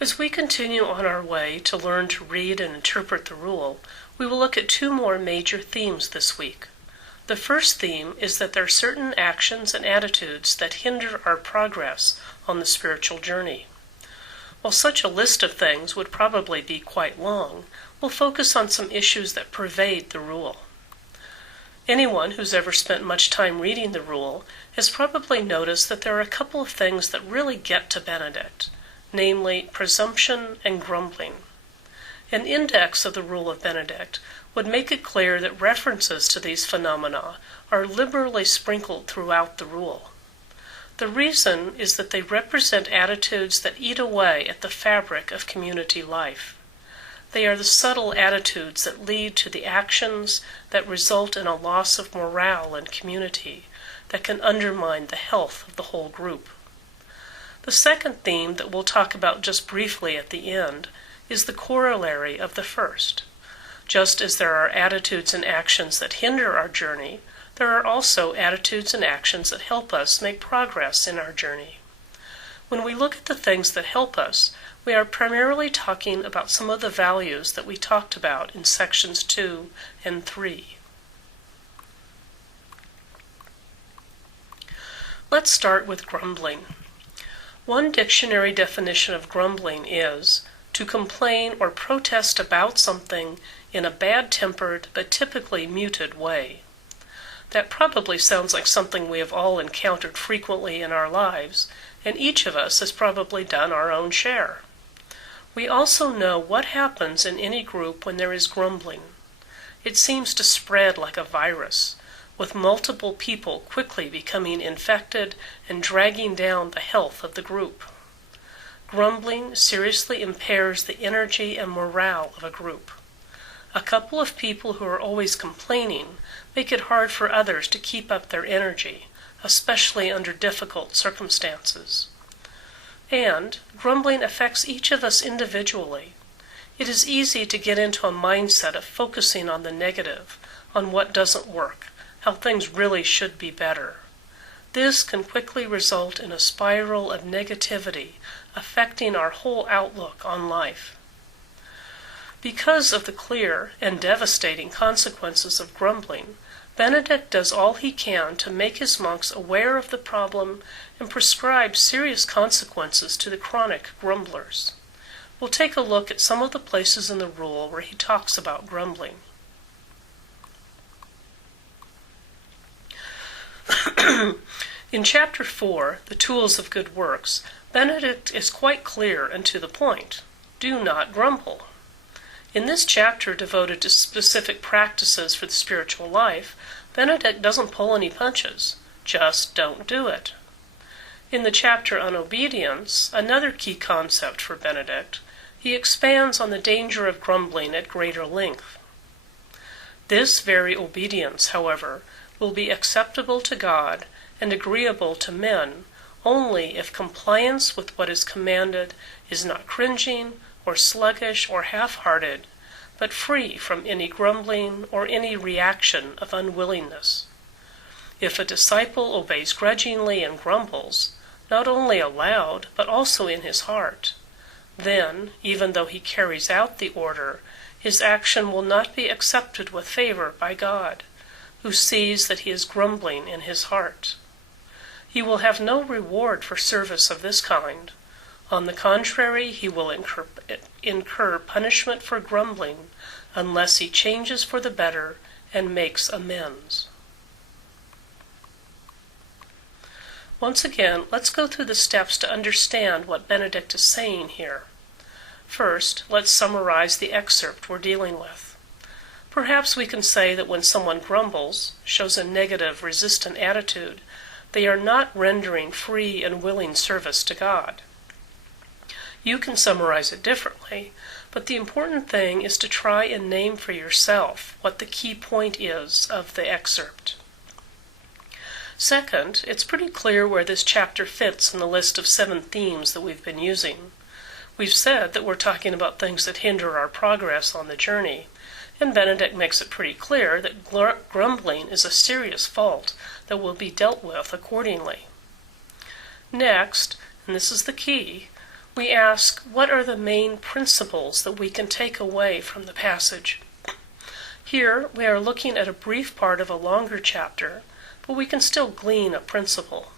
As we continue on our way to learn to read and interpret the rule, we will look at two more major themes this week. The first theme is that there are certain actions and attitudes that hinder our progress on the spiritual journey. While such a list of things would probably be quite long, we'll focus on some issues that pervade the rule. Anyone who's ever spent much time reading the rule has probably noticed that there are a couple of things that really get to Benedict, namely presumption and grumbling. An index of the rule of Benedict would make it clear that references to these phenomena are liberally sprinkled throughout the rule. The reason is that they represent attitudes that eat away at the fabric of community life. They are the subtle attitudes that lead to the actions that result in a loss of morale in community that can undermine the health of the whole group. The second theme that we'll talk about just briefly at the end is the corollary of the first. Just as there are attitudes and actions that hinder our journey, there are also attitudes and actions that help us make progress in our journey. When we look at the things that help us, we are primarily talking about some of the values that we talked about in sections 2 and 3. Let's start with grumbling. One dictionary definition of grumbling is to complain or protest about something in a bad-tempered but typically muted way. That probably sounds like something we have all encountered frequently in our lives, and each of us has probably done our own share. We also know what happens in any group when there is grumbling. It seems to spread like a virus, with multiple people quickly becoming infected and dragging down the health of the group. Grumbling seriously impairs the energy and morale of a group. A couple of people who are always complaining make it hard for others to keep up their energy, especially under difficult circumstances. And grumbling affects each of us individually. It is easy to get into a mindset of focusing on the negative, on what doesn't work, how things really should be better. This can quickly result in a spiral of negativity affecting our whole outlook on life. Because of the clear and devastating consequences of grumbling, Benedict does all he can to make his monks aware of the problem and prescribe serious consequences to the chronic grumblers. We'll take a look at some of the places in the rule where he talks about grumbling. In Chapter 4, The Tools of Good Works, Benedict is quite clear and to the point. Do not grumble. In this chapter devoted to specific practices for the spiritual life, Benedict doesn't pull any punches. Just don't do it. In the chapter on obedience, another key concept for Benedict, he expands on the danger of grumbling at greater length. This very obedience, however, will be acceptable to God and agreeable to men only if compliance with what is commanded is not cringing or sluggish or half-hearted, but free from any grumbling or any reaction of unwillingness. If a disciple obeys grudgingly and grumbles, not only aloud but also in his heart, then, even though he carries out the order, his action will not be accepted with favor by God, who sees that he is grumbling in his heart. He will have no reward for service of this kind. On the contrary, he will incur punishment for grumbling unless he changes for the better and makes amends. Once again, let's go through the steps to understand what Benedict is saying here. First, let's summarize the excerpt we're dealing with. Perhaps we can say that when someone grumbles, shows a negative, resistant attitude, they are not rendering free and willing service to God. You can summarize it differently, but the important thing is to try and name for yourself what the key point is of the excerpt. Second, it's pretty clear where this chapter fits in the list of 7 themes that we've been using. We've said that we're talking about things that hinder our progress on the journey, and Benedict makes it pretty clear that grumbling is a serious fault that will be dealt with accordingly. Next, and this is the key, we ask, what are the main principles that we can take away from the passage? Here we are looking at a brief part of a longer chapter, but we can still glean a principle.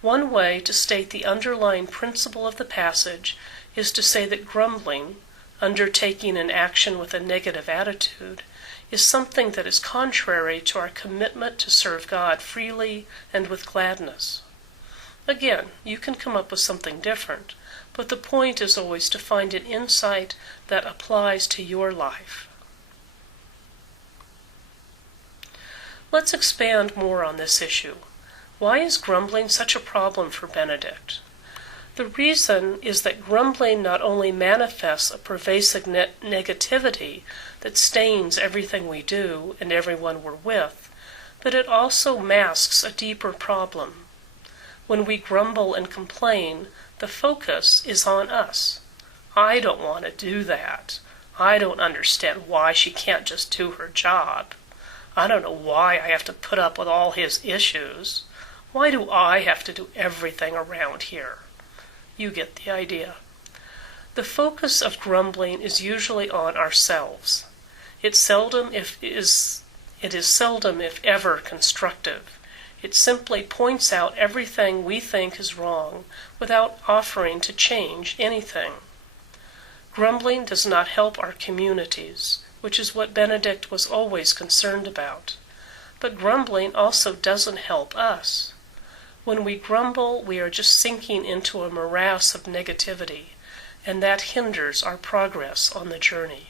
One way to state the underlying principle of the passage is to say that grumbling, undertaking an action with a negative attitude, is something that is contrary to our commitment to serve God freely and with gladness. Again, you can come up with something different, but the point is always to find an insight that applies to your life. Let's expand more on this issue. Why is grumbling such a problem for Benedict? The reason is that grumbling not only manifests a pervasive negativity that stains everything we do and everyone we're with, but it also masks a deeper problem. When we grumble and complain, the focus is on us. I don't want to do that. I don't understand why she can't just do her job. I don't know why I have to put up with all his issues. Why do I have to do everything around here? You get the idea. The focus of grumbling is usually on ourselves. It is seldom, if ever, constructive. It simply points out everything we think is wrong without offering to change anything. Grumbling does not help our communities, which is what Benedict was always concerned about. But grumbling also doesn't help us. When we grumble, we are just sinking into a morass of negativity, and that hinders our progress on the journey.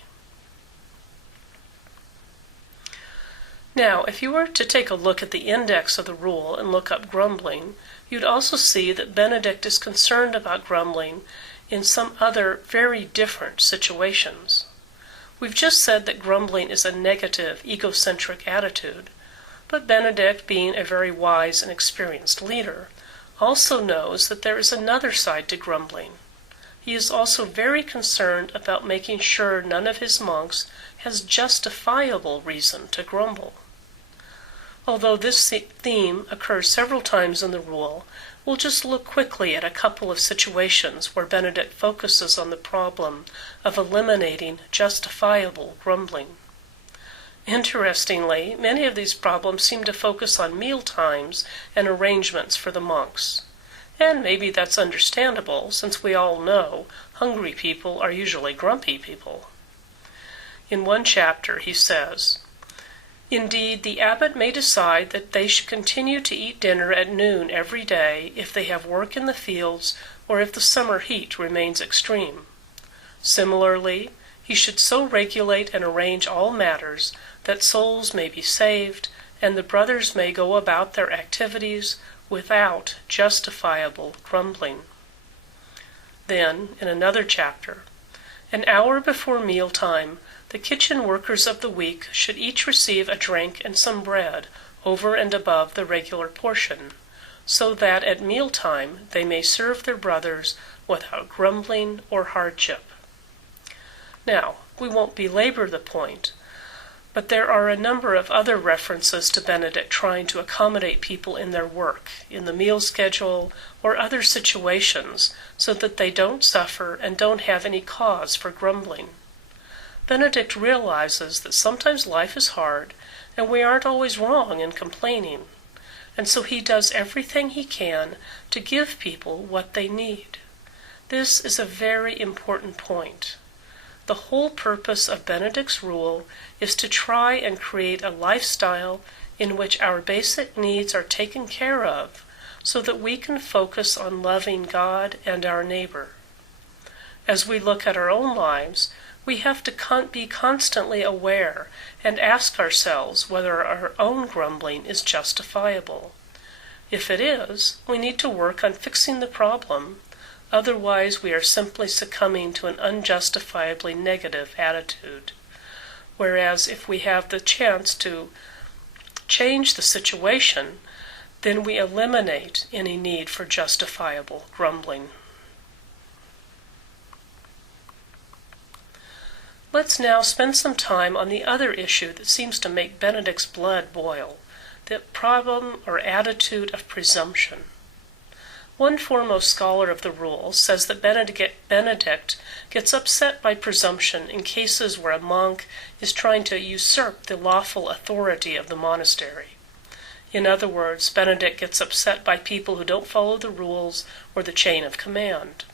Now, if you were to take a look at the index of the rule and look up grumbling, you'd also see that Benedict is concerned about grumbling in some other very different situations. We've just said that grumbling is a negative, egocentric attitude, but Benedict, being a very wise and experienced leader, also knows that there is another side to grumbling. He is also very concerned about making sure none of his monks has justifiable reason to grumble. Although this theme occurs several times in the rule, we'll just look quickly at a couple of situations where Benedict focuses on the problem of eliminating justifiable grumbling. Interestingly, many of these problems seem to focus on meal times and arrangements for the monks. And maybe that's understandable, since we all know hungry people are usually grumpy people. In one chapter he says, "Indeed, the abbot may decide that they should continue to eat dinner at noon every day if they have work in the fields or if the summer heat remains extreme. Similarly, he should so regulate and arrange all matters that souls may be saved and the brothers may go about their activities without justifiable grumbling." Then, in another chapter, "An hour before mealtime, the kitchen workers of the week should each receive a drink and some bread over and above the regular portion, so that at mealtime they may serve their brothers without grumbling or hardship." Now, we won't belabor the point, but there are a number of other references to Benedict trying to accommodate people in their work, in the meal schedule, or other situations, so that they don't suffer and don't have any cause for grumbling. Benedict realizes that sometimes life is hard, and we aren't always wrong in complaining, and so he does everything he can to give people what they need. This is a very important point. The whole purpose of Benedict's rule is to try and create a lifestyle in which our basic needs are taken care of, so that we can focus on loving God and our neighbor. As we look at our own lives, we have to be constantly aware and ask ourselves whether our own grumbling is justifiable. If it is, we need to work on fixing the problem. Otherwise, we are simply succumbing to an unjustifiably negative attitude. Whereas if we have the chance to change the situation, then we eliminate any need for justifiable grumbling. Let's now spend some time on the other issue that seems to make Benedict's blood boil, the problem or attitude of presumption. One foremost scholar of the rule says that Benedict gets upset by presumption in cases where a monk is trying to usurp the lawful authority of the monastery. In other words, Benedict gets upset by people who don't follow the rules or the chain of command.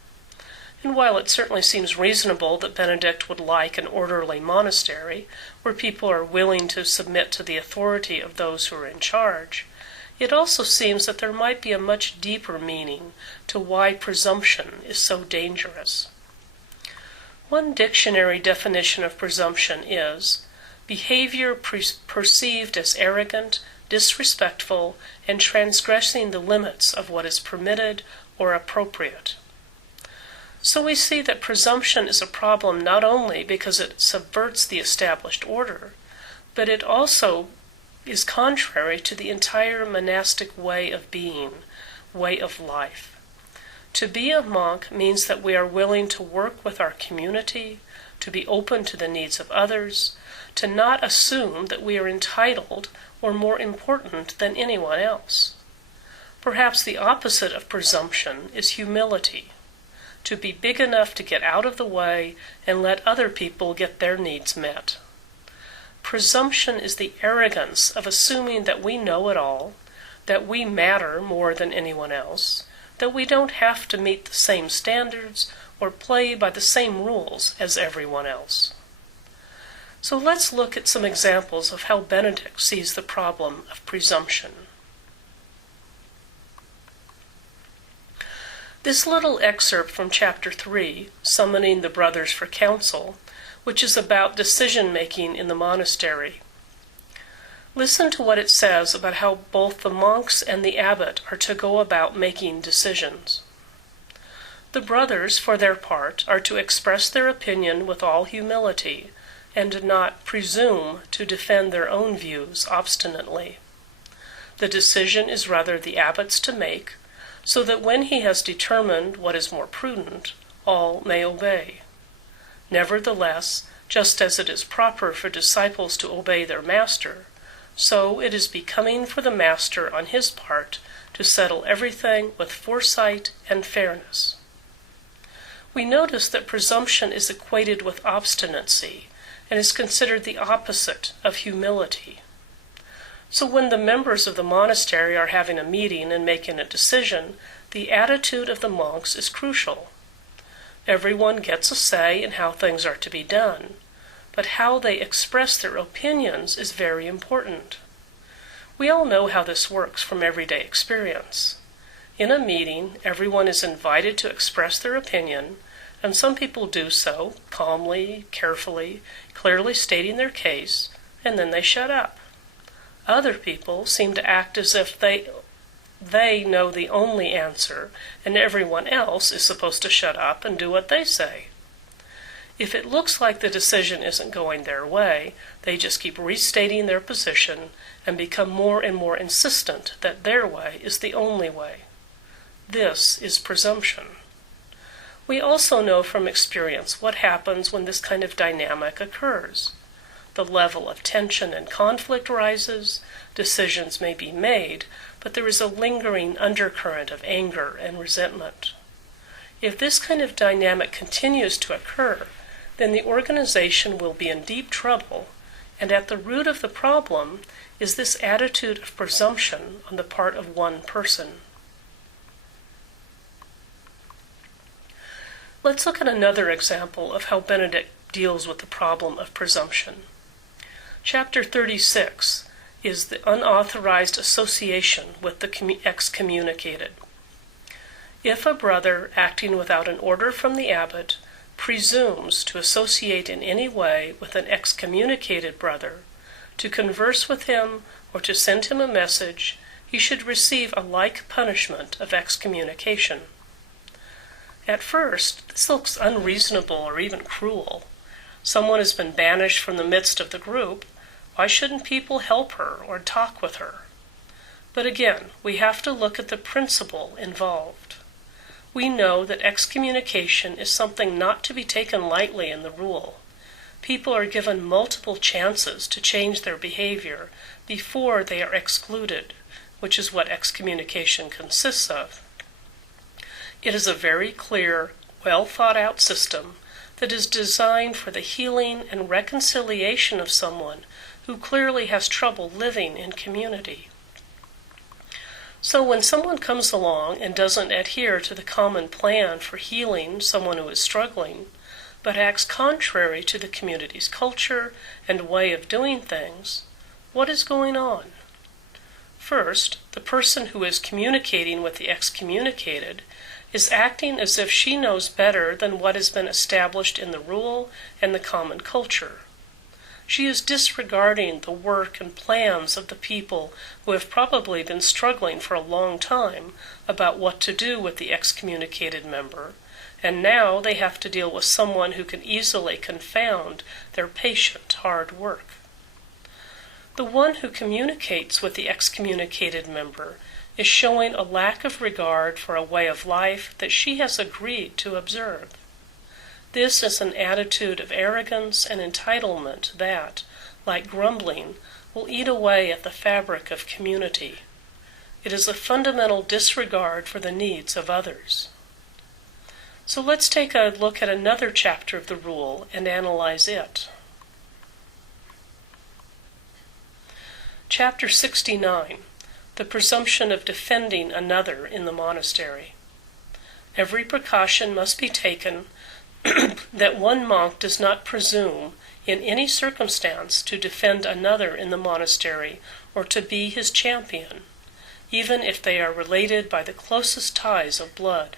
And while it certainly seems reasonable that Benedict would like an orderly monastery where people are willing to submit to the authority of those who are in charge, it also seems that there might be a much deeper meaning to why presumption is so dangerous. One dictionary definition of presumption is behavior perceived as arrogant, disrespectful, and transgressing the limits of what is permitted or appropriate. So we see that presumption is a problem not only because it subverts the established order, but it also is contrary to the entire monastic way of being, way of life. To be a monk means that we are willing to work with our community, to be open to the needs of others, to not assume that we are entitled or more important than anyone else. Perhaps the opposite of presumption is humility, to be big enough to get out of the way and let other people get their needs met. Presumption is the arrogance of assuming that we know it all, that we matter more than anyone else, that we don't have to meet the same standards or play by the same rules as everyone else. So let's look at some examples of how Benedict sees the problem of presumption. This little excerpt from Chapter 3, Summoning the Brothers for Council, which is about decision-making in the monastery. Listen to what it says about how both the monks and the abbot are to go about making decisions. The brothers, for their part, are to express their opinion with all humility, and not presume to defend their own views obstinately. The decision is rather the abbot's to make, so that when he has determined what is more prudent, all may obey. Nevertheless, just as it is proper for disciples to obey their master, so it is becoming for the master on his part to settle everything with foresight and fairness. We notice that presumption is equated with obstinacy and is considered the opposite of humility. So when the members of the monastery are having a meeting and making a decision, the attitude of the monks is crucial. Everyone gets a say in how things are to be done, but how they express their opinions is very important. We all know how this works from everyday experience. In a meeting, everyone is invited to express their opinion, and some people do so calmly, carefully, clearly stating their case, and then they shut up. Other people seem to act as if they know the only answer, and everyone else is supposed to shut up and do what they say. If it looks like the decision isn't going their way, they just keep restating their position and become more and more insistent that their way is the only way. This is presumption. We also know from experience what happens when this kind of dynamic occurs. The level of tension and conflict rises, decisions may be made, but there is a lingering undercurrent of anger and resentment. If this kind of dynamic continues to occur, then the organization will be in deep trouble, and at the root of the problem is this attitude of presumption on the part of one person. Let's look at another example of how Benedict deals with the problem of presumption. Chapter 36 is the unauthorized association with the excommunicated. If a brother, acting without an order from the abbot, presumes to associate in any way with an excommunicated brother, to converse with him, or to send him a message, he should receive a like punishment of excommunication. At first, this looks unreasonable or even cruel. Someone has been banished from the midst of the group. Why shouldn't people help her or talk with her? But again, we have to look at the principle involved. We know that excommunication is something not to be taken lightly in the rule. People are given multiple chances to change their behavior before they are excluded, which is what excommunication consists of. It is a very clear, well thought out system that is designed for the healing and reconciliation of someone who clearly has trouble living in community. So when someone comes along and doesn't adhere to the common plan for healing someone who is struggling, but acts contrary to the community's culture and way of doing things, what is going on? First, the person who is communicating with the excommunicated is acting as if she knows better than what has been established in the rule and the common culture. She is disregarding the work and plans of the people who have probably been struggling for a long time about what to do with the excommunicated member, and now they have to deal with someone who can easily confound their patient, hard work. The one who communicates with the excommunicated member is showing a lack of regard for a way of life that she has agreed to observe. This is an attitude of arrogance and entitlement that, like grumbling, will eat away at the fabric of community. It is a fundamental disregard for the needs of others. So let's take a look at another chapter of the rule and analyze it. Chapter 69, the presumption of defending another in the monastery. Every precaution must be taken that one monk does not presume in any circumstance to defend another in the monastery or to be his champion, even if they are related by the closest ties of blood.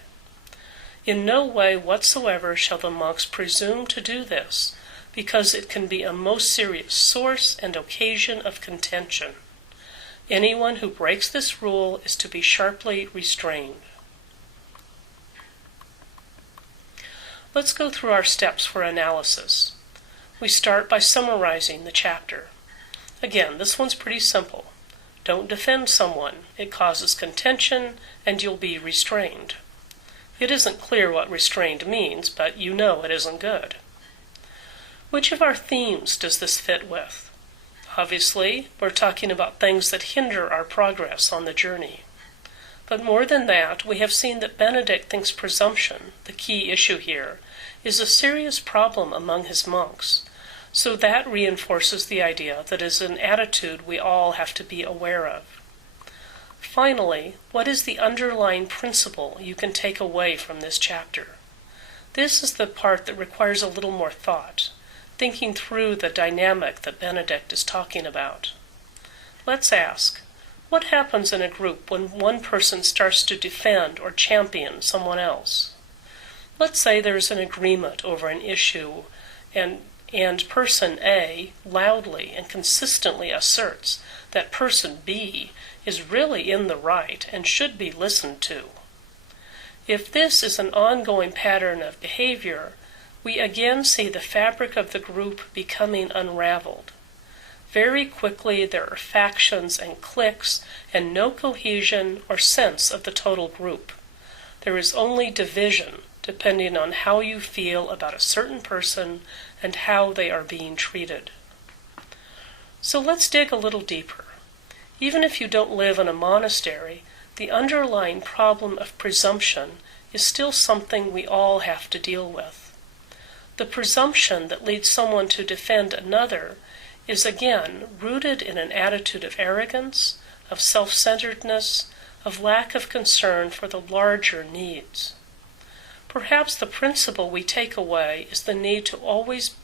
In no way whatsoever shall the monks presume to do this, because it can be a most serious source and occasion of contention. Anyone who breaks this rule is to be sharply restrained. Let's go through our steps for analysis. We start by summarizing the chapter. Again, this one's pretty simple. Don't defend someone. It causes contention, and you'll be restrained. It isn't clear what restrained means, but you know it isn't good. Which of our themes does this fit with? Obviously, we're talking about things that hinder our progress on the journey. But more than that, we have seen that Benedict thinks presumption, the key issue here, is a serious problem among his monks. So that reinforces the idea that it is an attitude we all have to be aware of. Finally, what is the underlying principle you can take away from this chapter? This is the part that requires a little more thought, thinking through the dynamic that Benedict is talking about. Let's ask, what happens in a group when one person starts to defend or champion someone else? Let's say there's an agreement over an issue and person A loudly and consistently asserts that person B is really in the right and should be listened to. If this is an ongoing pattern of behavior, we again see the fabric of the group becoming unraveled. Very quickly there are factions and cliques and no cohesion or sense of the total group. There is only division depending on how you feel about a certain person and how they are being treated. So let's dig a little deeper. Even if you don't live in a monastery, the underlying problem of presumption is still something we all have to deal with. The presumption that leads someone to defend another is again rooted in an attitude of arrogance, of self-centeredness, of lack of concern for the larger needs. Perhaps the principle we take away is the need to always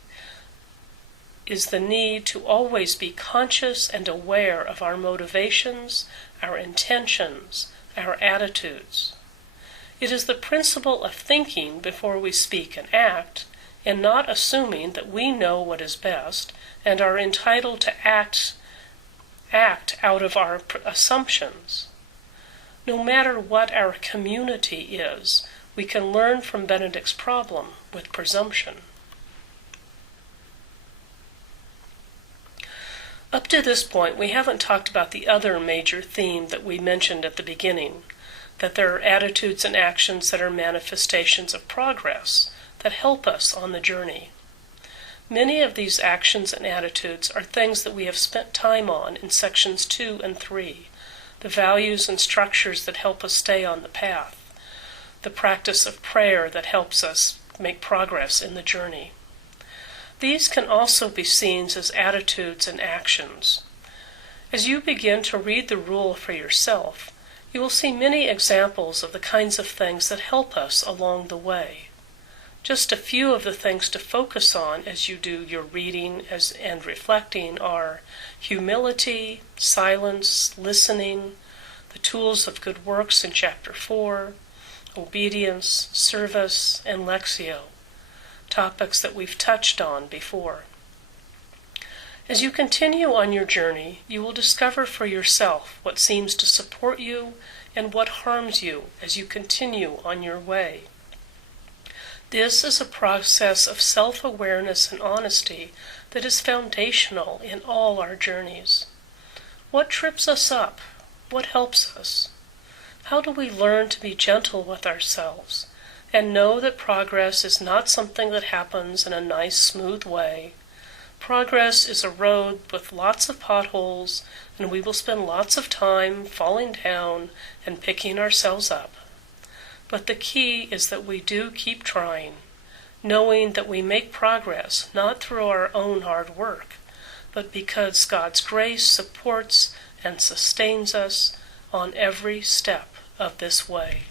be conscious and aware of our motivations, our intentions, our attitudes. It is the principle of thinking before we speak and act, and not assuming that we know what is best and are entitled to act out of our assumptions. No matter what our community is, we can learn from Benedict's problem with presumption. Up to this point, we haven't talked about the other major theme that we mentioned at the beginning, that there are attitudes and actions that are manifestations of progress, that help us on the journey. Many of these actions and attitudes are things that we have spent time on in sections 2 and 3, the values and structures that help us stay on the path. the practice of prayer that helps us make progress in the journey. These can also be seen as attitudes and actions. As you begin to read the rule for yourself, you will see many examples of the kinds of things that help us along the way. Just a few of the things to focus on as you do your reading and reflecting are humility, silence, listening, the tools of good works in Chapter 4, obedience, service, and lectio, topics that we've touched on before. As you continue on your journey, you will discover for yourself what seems to support you and what harms you as you continue on your way. This is a process of self-awareness and honesty that is foundational in all our journeys. What trips us up? What helps us? How do we learn to be gentle with ourselves and know that progress is not something that happens in a nice, smooth way? Progress is a road with lots of potholes, and we will spend lots of time falling down and picking ourselves up. But the key is that we do keep trying, knowing that we make progress not through our own hard work, but because God's grace supports and sustains us on every step of this way.